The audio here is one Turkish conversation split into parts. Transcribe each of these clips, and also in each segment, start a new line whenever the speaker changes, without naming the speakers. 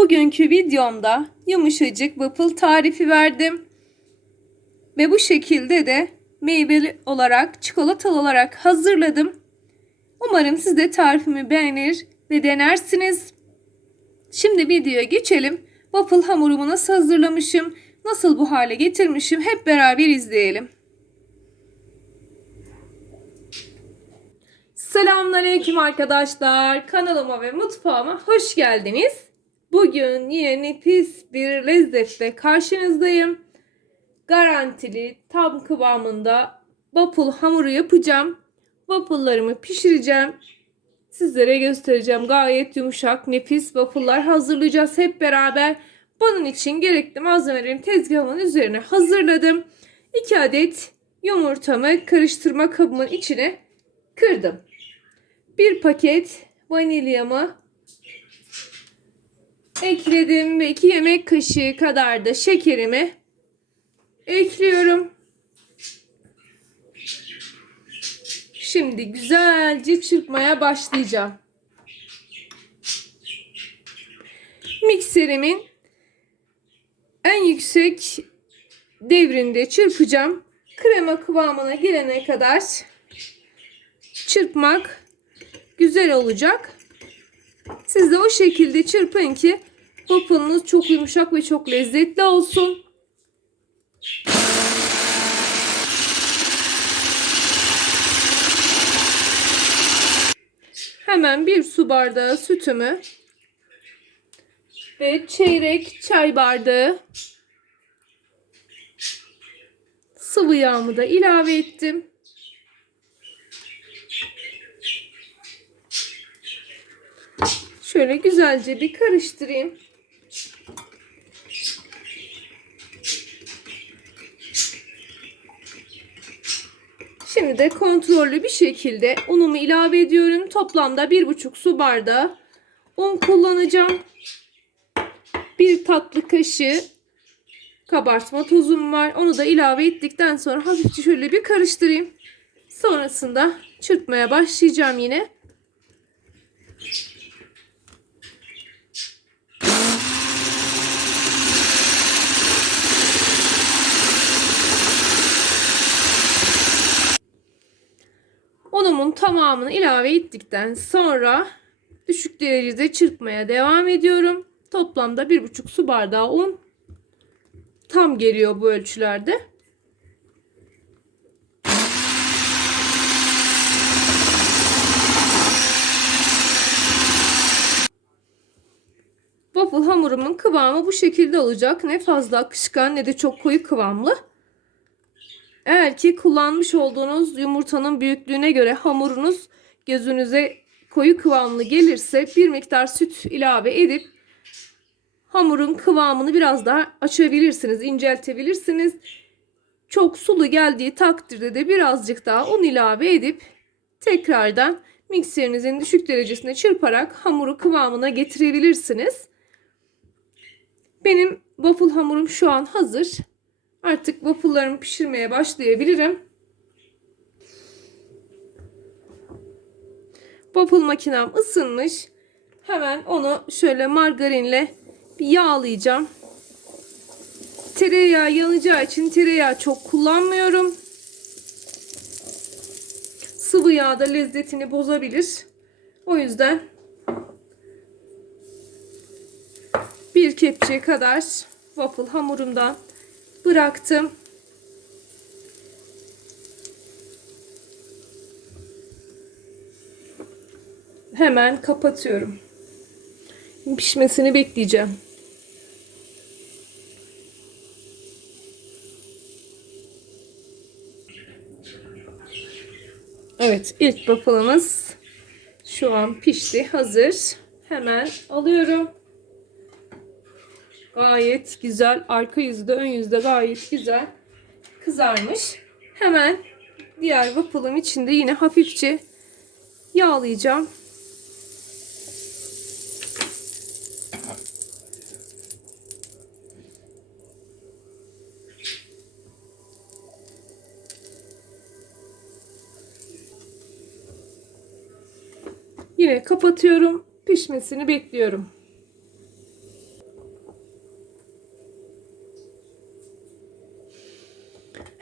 Bugünkü videomda yumuşacık waffle tarifi verdim. Ve bu şekilde de meyveli olarak, çikolatalı olarak hazırladım. Umarım siz de tarifimi beğenir ve denersiniz. Şimdi videoya geçelim. Waffle hamurumu nasıl hazırlamışım, nasıl bu hale getirmişim hep beraber izleyelim. Selamünaleyküm arkadaşlar. Kanalıma ve mutfağıma hoş geldiniz. Bugün yine nefis bir lezzetle karşınızdayım. Garantili tam kıvamında waffle hamuru yapacağım. Waffle'larımı pişireceğim. Sizlere göstereceğim. Gayet yumuşak, nefis waffle'lar hazırlayacağız hep beraber. Bunun için gerekli malzemelerimi tezgahımın üzerine hazırladım. 2 adet yumurtamı karıştırma kabımın içine kırdım. Bir paket vanilyamı ekledim ve 2 yemek kaşığı kadar da şekerimi ekliyorum. Şimdi güzelce çırpmaya başlayacağım. Mikserimin en yüksek devrinde çırpacağım. Krema kıvamına gelene kadar çırpmak güzel olacak. Siz de o şekilde çırpın ki waffle'ınız çok yumuşak ve çok lezzetli olsun. Hemen bir su bardağı sütümü ve çeyrek çay bardağı sıvı yağımı da ilave ettim. Şöyle güzelce bir karıştırayım. Şimdi kontrollü bir şekilde unumu ilave ediyorum. Toplamda 1,5 su bardağı un kullanacağım. Bir tatlı kaşığı kabartma tozum var. Onu da ilave ettikten sonra hafifçe şöyle bir karıştırayım. Sonrasında çırpmaya başlayacağım yine. Unumun tamamını ilave ettikten sonra düşük derecede çırpmaya devam ediyorum. Toplamda 1,5 su bardağı un tam geliyor bu ölçülerde. Waffle hamurumun kıvamı bu şekilde olacak. Ne fazla akışkan ne de çok koyu kıvamlı. Eğer ki kullanmış olduğunuz yumurtanın büyüklüğüne göre hamurunuz gözünüze koyu kıvamlı gelirse bir miktar süt ilave edip hamurun kıvamını biraz daha açabilirsiniz, inceltebilirsiniz. Çok sulu geldiği takdirde de birazcık daha un ilave edip tekrardan mikserinizin düşük derecesine çırparak hamuru kıvamına getirebilirsiniz. Benim waffle hamurum şu an hazır. Artık waffle'larımı pişirmeye başlayabilirim. Waffle makinem ısınmış. Hemen onu şöyle margarinle bir yağlayacağım. Tereyağı yanacağı için tereyağı çok kullanmıyorum. Sıvı yağ da lezzetini bozabilir. O yüzden bir kepçe kadar waffle hamurumdan bıraktım. Hemen kapatıyorum. Pişmesini bekleyeceğim. Evet, ilk waffle'ımız şu an pişti, hazır. Hemen alıyorum. Gayet güzel. Arka yüzde ön yüzde gayet güzel kızarmış. Hemen diğer waffle'ım içinde yine hafifçe yağlayacağım. Yine kapatıyorum. Pişmesini bekliyorum.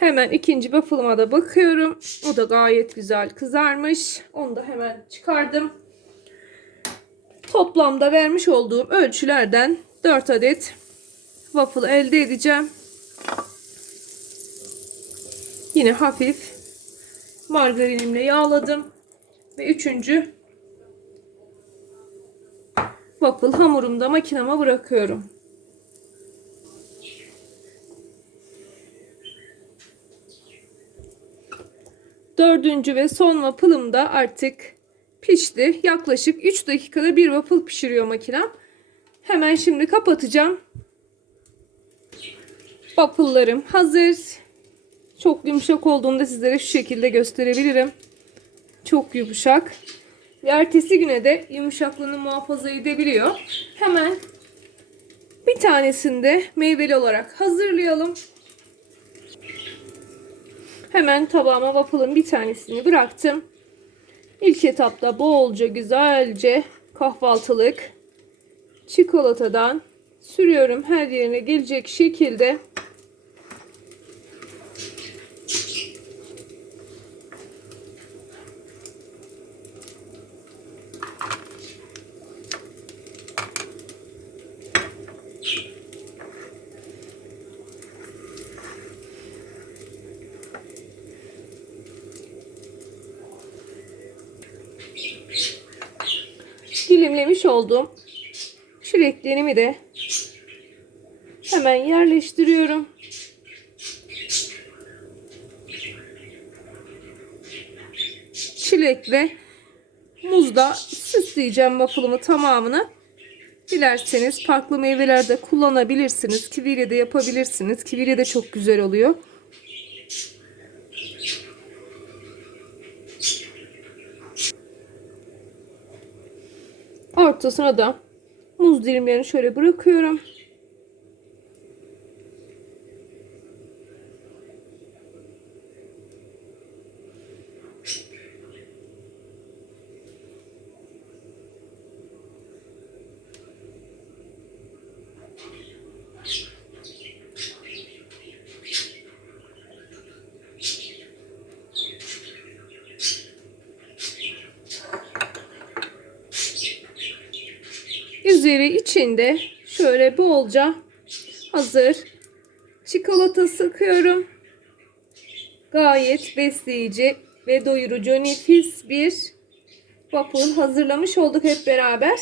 Hemen ikinci waffle'ıma da bakıyorum. O da gayet güzel kızarmış. Onu da hemen çıkardım. Toplamda vermiş olduğum ölçülerden 4 adet waffle elde edeceğim. Yine hafif margarinimle yağladım. Ve üçüncü waffle hamurumu da makinama bırakıyorum. Dördüncü ve son waffle'ım da artık pişti. Yaklaşık 3 dakikada bir waffle pişiriyor makinem. Hemen şimdi kapatacağım. Waffle'larım hazır. Çok yumuşak olduğunda sizlere şu şekilde gösterebilirim. Çok yumuşak. Ve ertesi güne de yumuşaklığını muhafaza edebiliyor. Hemen bir tanesini de meyveli olarak hazırlayalım. Hemen tabağıma waffle'ın bir tanesini bıraktım. İlk etapta bolca güzelce kahvaltılık çikolatadan sürüyorum her yerine gelecek şekilde. Dilimlemiş olduğum çileklerimi de hemen yerleştiriyorum. Çilek ve muzda süsleyeceğim waffle'ımı tamamını. Dilerseniz farklı meyveler de kullanabilirsiniz. Kiviyle de yapabilirsiniz. Kiviyle de çok güzel oluyor. Ortasına da muz dilimlerini şöyle bırakıyorum. İçinde şöyle bolca hazır çikolata sıkıyorum. Gayet besleyici ve doyurucu nefis bir waffle hazırlamış olduk hep beraber.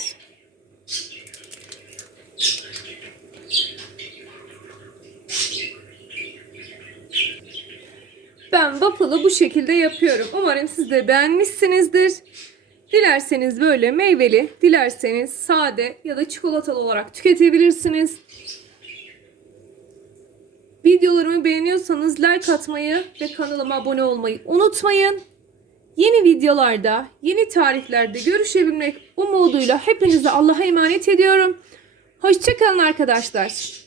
Ben waffle'ı bu şekilde yapıyorum. Umarım siz de beğenmişsinizdir. Dilerseniz böyle meyveli, dilerseniz sade ya da çikolatalı olarak tüketebilirsiniz. Videolarımı beğeniyorsanız like atmayı ve kanalıma abone olmayı unutmayın. Yeni videolarda, yeni tariflerde görüşebilmek umuduyla hepinizi Allah'a emanet ediyorum. Hoşçakalın arkadaşlar.